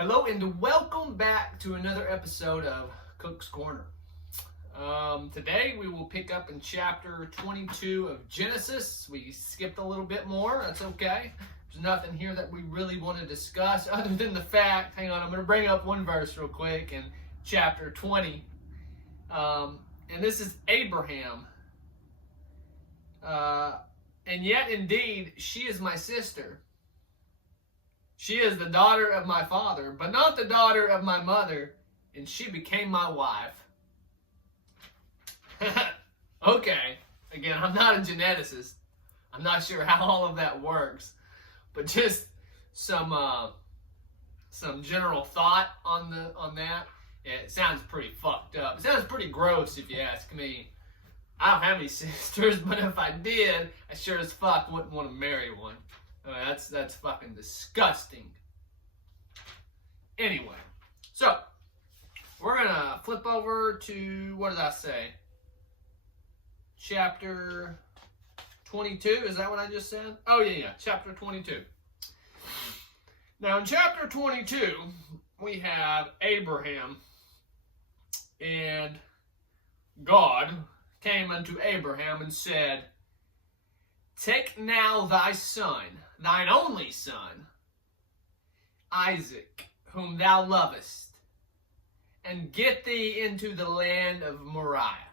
Hello and welcome back to another episode of Cook's Corner. Today we will pick up in chapter 22 of Genesis. We skipped a little bit more, that's okay. There's nothing here that we really want to discuss other than the fact, hang on, I'm going to bring up one verse real quick in chapter 20. And this is Abraham. And yet indeed, she is my sister. She is the daughter of my father, but not the daughter of my mother, and she became my wife. Okay, again, I'm not a geneticist. I'm not sure how all of that works, but just some general thought on that. It sounds pretty fucked up. It sounds pretty gross if you ask me. I don't have any sisters, but if I did, I sure as fuck wouldn't want to marry one. I mean, that's fucking disgusting. Anyway, so we're gonna flip over to, what did I say? Chapter 22, is that what I just said? Oh yeah, chapter 22. Now in chapter 22, we have Abraham, and God came unto Abraham and said, "Take now thy son, thine only son, Isaac, whom thou lovest, and get thee into the land of Moriah,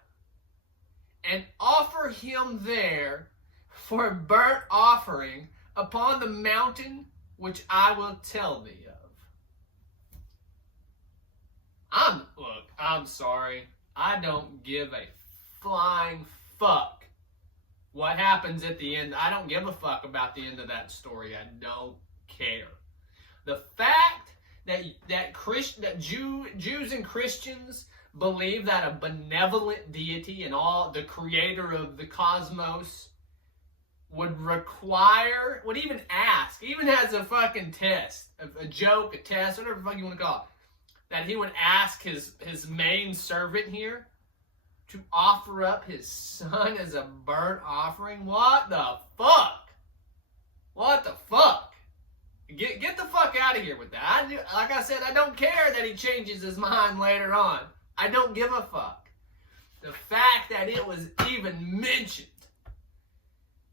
and offer him there for a burnt offering upon the mountain which I will tell thee of." I'm sorry. I don't give a flying fuck what happens at the end. I don't give a fuck about the end of that story. I don't care. The fact that Jews and Christians believe that a benevolent deity and all the creator of the cosmos would even ask, even as a fucking test, a joke, a test, whatever the fuck you want to call it, that he would ask his main servant here to offer up his son as a burnt offering. What the fuck? What the fuck? Get the fuck out of here with that. Like I said, I don't care that he changes his mind later on. I don't give a fuck. The fact that it was even mentioned.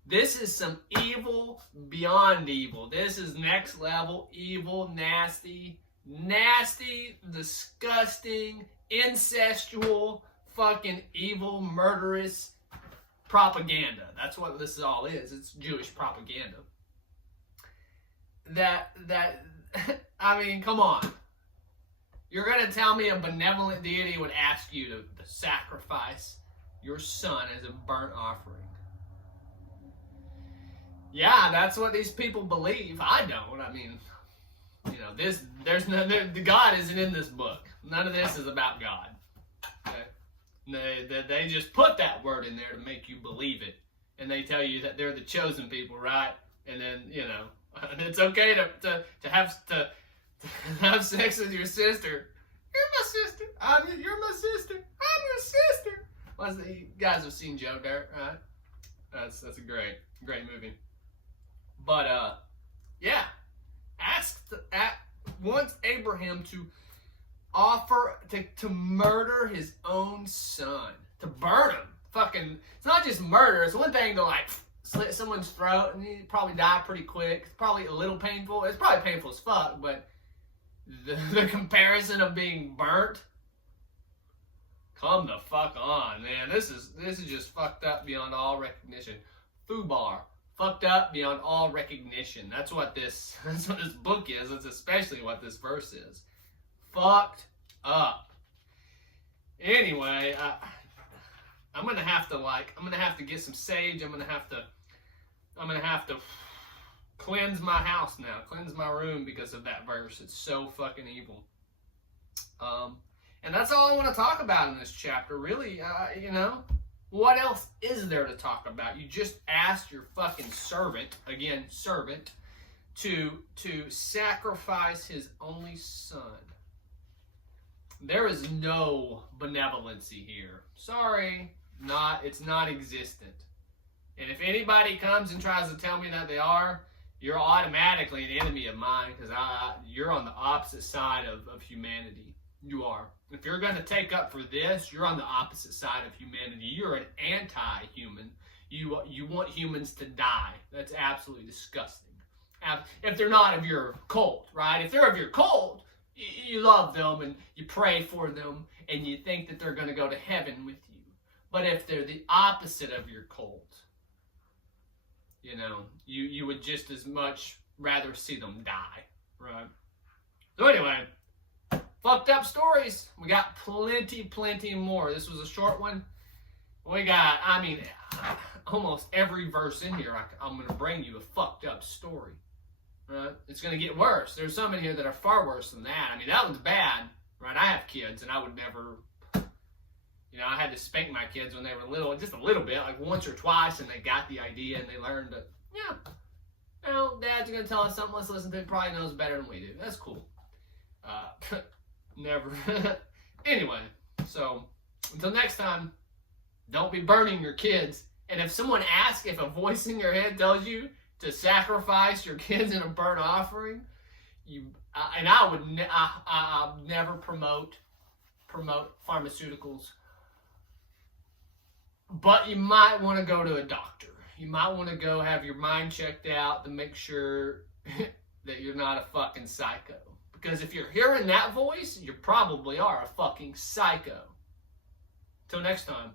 This is some evil beyond evil. This is next level evil, nasty, disgusting, incestual, fucking evil, murderous propaganda. That's what this all is. It's Jewish propaganda. I mean, come on. You're going to tell me a benevolent deity would ask you to sacrifice your son as a burnt offering? Yeah, that's what these people believe. I don't. I mean, you know, God isn't in this book. None of this is about God. Okay? They just put that word in there to make you believe it. And they tell you that they're the chosen people, right? And then, you know, it's okay to have sex with your sister. You're my sister. You're my sister. I'm your sister. Well, you guys have seen Joe Dirt, right? That's a great movie. But yeah, wants Abraham to offer to murder his own son, to burn him. Fucking, it's not just murder. It's one thing to like slit someone's throat and he'd probably die pretty quick. It's probably a little painful. It's probably painful as fuck, but the comparison of being burnt, come the fuck on, man. This is just fucked up beyond all recognition. Fubar, fucked up beyond all recognition. That's what this book is. That's especially what this verse is. Fucked up. Anyway, I'm gonna have to get some sage. I'm gonna have to cleanse my house now, cleanse my room because of that verse. It's so fucking evil. And that's all I want to talk about in this chapter, really. You know, what else is there to talk about? You just asked your fucking servant, to sacrifice his only son. There is no benevolency here. Sorry, it's not existent. And if anybody comes and tries to tell me that they are, you're automatically an enemy of mine because you're on the opposite side of humanity. You are. If you're going to take up for this, you're on the opposite side of humanity. You're an anti-human. You want humans to die. That's absolutely disgusting. If they're not of your cult, right? If they're of your cult, you love them and you pray for them and you think that they're going to go to heaven with you. But if they're the opposite of your cult, you know, you would just as much rather see them die, right? So anyway, fucked up stories. We got plenty more. This was a short one. We got, I mean, almost every verse in here, I'm going to bring you a fucked up story. Right? It's going to get worse. There's some in here that are far worse than that. I mean, that one's bad, right? I have kids, and I would never, you know, I had to spank my kids when they were little, just a little bit, like once or twice, and they got the idea, and they learned that, yeah, you know, Dad's going to tell us something, let's listen to it. Probably knows better than we do. That's cool. Never. Anyway, so until next time, don't be burning your kids. And if someone asks, if a voice in your head tells you to sacrifice your kids in a burnt offering, I'll never promote pharmaceuticals, but you might want to go to a doctor. You might want to go have your mind checked out to make sure that you're not a fucking psycho. Because if you're hearing that voice, you probably are a fucking psycho. Till next time.